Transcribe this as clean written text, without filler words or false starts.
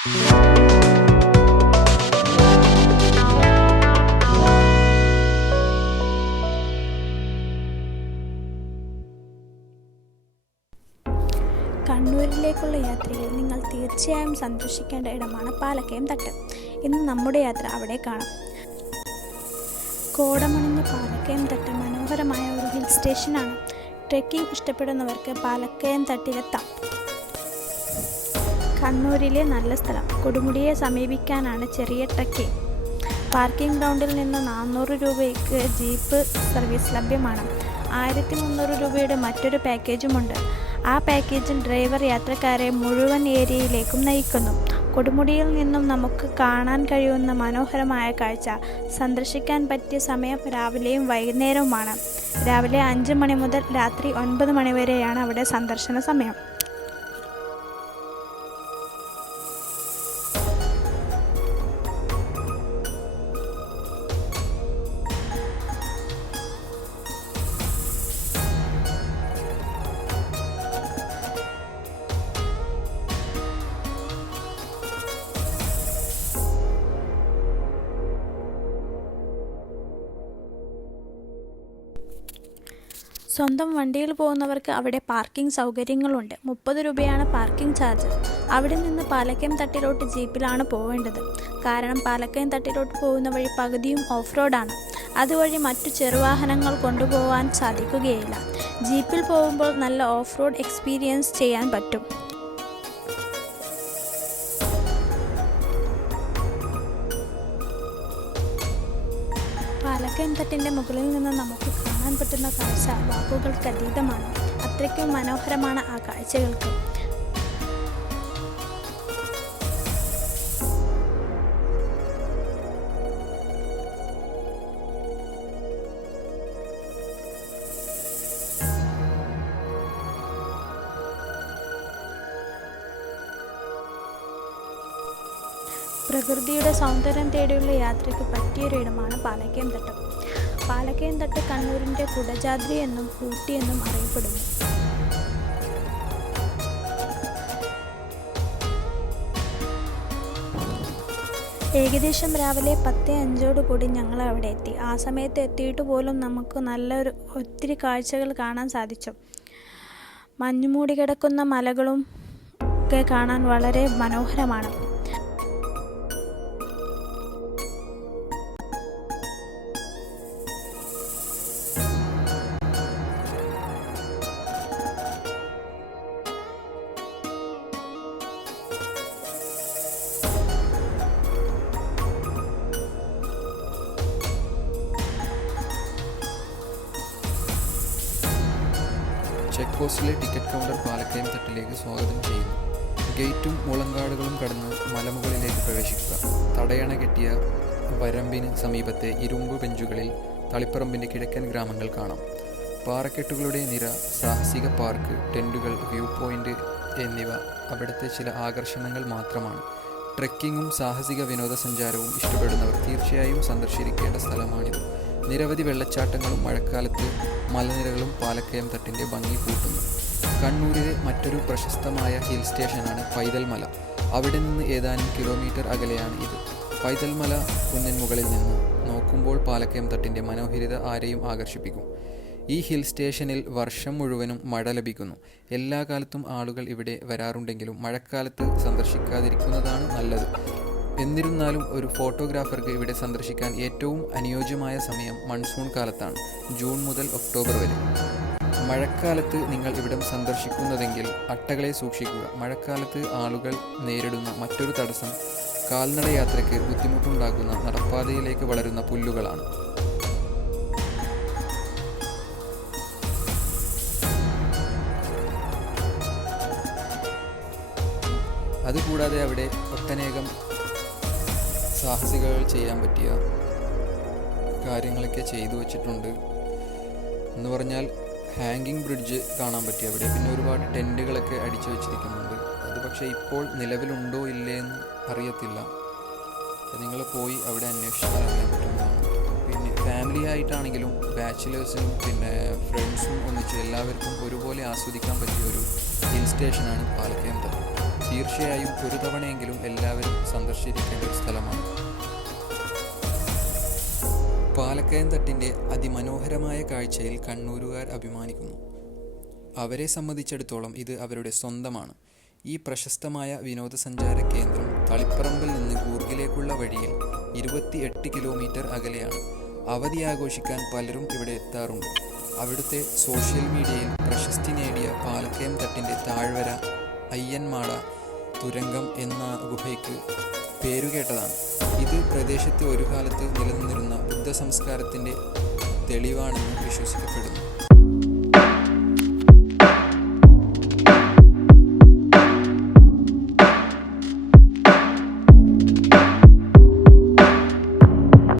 കണ്ണൂരിലേക്കുള്ള യാത്രയിൽ നിങ്ങൾ തീർച്ചയായും സന്ദർശിക്കേണ്ട ഇടമാണ് പാലക്കയം തട്ട്. ഇന്ന് നമ്മുടെ യാത്ര അവിടെ കാണാം. കോടമണിഞ്ഞ പാലക്കയം തട്ട് മനോഹരമായ ഒരു ഹിൽ സ്റ്റേഷനാണ്. ട്രെക്കിംഗ് ഇഷ്ടപ്പെടുന്നവർക്ക് പാലക്കയം തട്ടിലെത്താം. കണ്ണൂരിലെ നല്ല സ്ഥലം. കൊടുമുടിയെ സമീപിക്കാനാണ് ചെറിയ ട്രെക്കിംഗ്. പാർക്കിംഗ് ഗ്രൗണ്ടിൽ നിന്ന് 400 രൂപയ്ക്ക് ജീപ്പ് സർവീസ് ലഭ്യമാണ്. 1300 രൂപയുടെ മറ്റൊരു പാക്കേജുമുണ്ട്. ആ പാക്കേജിൽ ഡ്രൈവർ യാത്രക്കാരെ മുഴുവൻ ഏരിയയിലേക്കും നയിക്കുന്നു. കൊടുമുടിയിൽ നിന്നും നമുക്ക് കാണാൻ കഴിയുന്ന മനോഹരമായ കാഴ്ച. സന്ദർശിക്കാൻ പറ്റിയ സമയം രാവിലെയും വൈകുന്നേരവുമാണ്. രാവിലെ 5 മണി മുതൽ രാത്രി 9 മണി വരെയാണ് അവിടെ സന്ദർശന സമയം. സ്വന്തം വണ്ടിയിൽ പോകുന്നവർക്ക് അവിടെ പാർക്കിംഗ് സൗകര്യങ്ങളുണ്ട്. 30 രൂപയാണ് പാർക്കിംഗ് ചാർജ്. അവിടെ നിന്ന് പാലക്കയം തട്ടിലോട്ട് ജീപ്പിലാണ് പോവേണ്ടത്. കാരണം പാലക്കയം തട്ടിലോട്ട് പോകുന്ന വഴി പകുതിയും ഓഫ് റോഡാണ്. അതുവഴി മറ്റു ചെറുവാഹനങ്ങൾ കൊണ്ടുപോകാൻ സാധിക്കുകയില്ല. ജീപ്പിൽ പോകുമ്പോൾ നല്ല ഓഫ് റോഡ് എക്സ്പീരിയൻസ് ചെയ്യാൻ പറ്റും. പാലക്കയം തട്ടിൻ്റെ മുകളിൽ നിന്ന് നമുക്ക് കാണാൻ പറ്റുന്ന കാഴ്ച വാക്കുകൾക്ക് അതീതമാണ്. അത്രയ്ക്കും മനോഹരമാണ് ആ കാഴ്ചകൾക്ക്. പ്രകൃതിയുടെ സൗന്ദര്യം തേടിയുള്ള യാത്രയ്ക്ക് പറ്റിയൊരിടമാണ് പാലക്കയം തട്ട്. പാലക്കയം തട്ട് കണ്ണൂരിൻ്റെ കുടജാദ്രി എന്നും ഊട്ടി എന്നും അറിയപ്പെടുന്നു. ഏകദേശം രാവിലെ 10:05 ഞങ്ങൾ അവിടെ എത്തി. ആ സമയത്ത് എത്തിയിട്ട് പോലും നമുക്ക് ഒത്തിരി കാഴ്ചകൾ കാണാൻ സാധിച്ചു. മഞ്ഞുമൂടി കിടക്കുന്ന മലകളും ഒക്കെ കാണാൻ വളരെ മനോഹരമാണ്. ചെക്ക് പോസ്റ്റിലെ ടിക്കറ്റ് കൗണ്ടർ പാലക്കയം തട്ടിലേക്ക് സ്വാഗതം ചെയ്യുന്നു. ഗേറ്റും മുളങ്കാടുകളും കടന്ന് മലമുകളിലേക്ക് പ്രവേശിക്കുക. തടയണ കെട്ടിയ വരമ്പിന് സമീപത്തെ ഇരുമ്പ് ബെഞ്ചുകളിൽ തളിപ്പറമ്പിൻ്റെ കിഴക്കൻ ഗ്രാമങ്ങൾ കാണാം. പാറക്കെട്ടുകളുടെ നിര, സാഹസിക പാർക്ക്, ടെൻറ്റുകൾ, വ്യൂ പോയിൻ്റ് എന്നിവ അവിടുത്തെ ചില ആകർഷണങ്ങൾ മാത്രമാണ്. ട്രെക്കിങ്ങും സാഹസിക വിനോദസഞ്ചാരവും ഇഷ്ടപ്പെടുന്നവർ തീർച്ചയായും സന്ദർശിക്കേണ്ട സ്ഥലമാണിത്. നിരവധി വെള്ളച്ചാട്ടങ്ങളും മഴക്കാലത്ത് മലനിരകളും പാലക്കയം തട്ടിൻ്റെ ഭംഗി കൂട്ടുന്നു. കണ്ണൂരിലെ മറ്റൊരു പ്രശസ്തമായ ഹിൽ സ്റ്റേഷനാണ് പൈതൽ മല. അവിടെ നിന്ന് ഏതാനും കിലോമീറ്റർ അകലെയാണ് ഇത്. പൈതൽ മല കുന്നിൻ മുകളിൽ നിന്ന് നോക്കുമ്പോൾ പാലക്കയം തട്ടിൻ്റെ മനോഹാരിത ആരെയും ആകർഷിപ്പിക്കും. ഈ ഹിൽ സ്റ്റേഷനിൽ വർഷം മുഴുവനും മഴ ലഭിക്കുന്നു. എല്ലാ കാലത്തും ആളുകൾ ഇവിടെ വരാറുണ്ടെങ്കിലും മഴക്കാലത്ത് സന്ദർശിക്കാതിരിക്കുന്നതാണ് നല്ലത്. എന്നിരുന്നാലും ഒരു ഫോട്ടോഗ്രാഫർക്ക് ഇവിടെ സന്ദർശിക്കാൻ ഏറ്റവും അനുയോജ്യമായ സമയം മൺസൂൺ കാലത്താണ്, ജൂൺ മുതൽ ഒക്ടോബർ വരെ. മഴക്കാലത്ത് നിങ്ങൾ ഇവിടം സന്ദർശിക്കുന്നതെങ്കിൽ അട്ടകളെ സൂക്ഷിക്കുക. മഴക്കാലത്ത് ആളുകൾ നേരിടുന്ന മറ്റൊരു തടസ്സം കാൽനട യാത്രയ്ക്ക് ബുദ്ധിമുട്ടുണ്ടാക്കുന്ന നടപ്പാതയിലേക്ക് വളരുന്ന പുല്ലുകളാണ്. അതുകൂടാതെ അവിടെ ഒട്ടനേകം സാഹസികകൾ ചെയ്യാൻ പറ്റിയ കാര്യങ്ങളൊക്കെ ചെയ്തു വച്ചിട്ടുണ്ട്. എന്ന് പറഞ്ഞാൽ ഹാങ്ങിങ് ബ്രിഡ്ജ് കാണാൻ പറ്റി അവിടെ. പിന്നെ ഒരുപാട് ടെൻറ്റുകളൊക്കെ അടിച്ചു വച്ചിരിക്കുന്നുണ്ട്. അത് പക്ഷേ ഇപ്പോൾ നിലവിലുണ്ടോ ഇല്ലേന്ന് അറിയത്തില്ല. നിങ്ങൾ പോയി അവിടെ അന്വേഷിച്ചാൽ അറിയാൻ പറ്റുന്നതാണ്. പിന്നെ ഫാമിലി ആയിട്ടാണെങ്കിലും ബാച്ചിലേഴ്സിനും പിന്നെ ഫ്രണ്ട്സും ഒന്നിച്ച് എല്ലാവർക്കും ഒരുപോലെ ആസ്വദിക്കാൻ പറ്റിയ ഒരു ഹിൽ സ്റ്റേഷനാണ് പാലക്കയം തട്ട്. തീർച്ചയായും ഒരു തവണയെങ്കിലും എല്ലാവരും സന്ദർശിക്കേണ്ട ഒരു സ്ഥലമാണ്. പാലക്കയം തട്ടിൻ്റെ അതിമനോഹരമായ കാഴ്ചയിൽ കണ്ണൂരുകാർ അഭിമാനിക്കുന്നു. അവരെ സംബന്ധിച്ചിടത്തോളം ഇത് അവരുടെ സ്വന്തമാണ്. ഈ പ്രശസ്തമായ വിനോദസഞ്ചാര കേന്ദ്രം തളിപ്പറമ്പിൽ നിന്ന് കൂർഗിലേക്കുള്ള വഴിയിൽ 28 കിലോമീറ്റർ അകലെയാണ്. അവധി ആഘോഷിക്കാൻ പലരും ഇവിടെ എത്താറുണ്ട്. അവിടുത്തെ സോഷ്യൽ മീഡിയയിൽ പ്രശസ്തി നേടിയ പാലക്കയം തട്ടിൻ്റെ താഴ്വര അയ്യൻമാട തുരങ്കം എന്ന ഗുഹയ്ക്ക് പേരുകേട്ടതാണ്. ഇത് പ്രദേശത്ത് ഒരു കാലത്ത് നിലനിന്നിരുന്ന ബുദ്ധ സംസ്കാരത്തിൻ്റെ തെളിവാണെന്ന് വിശ്വസിക്കപ്പെടുന്നു.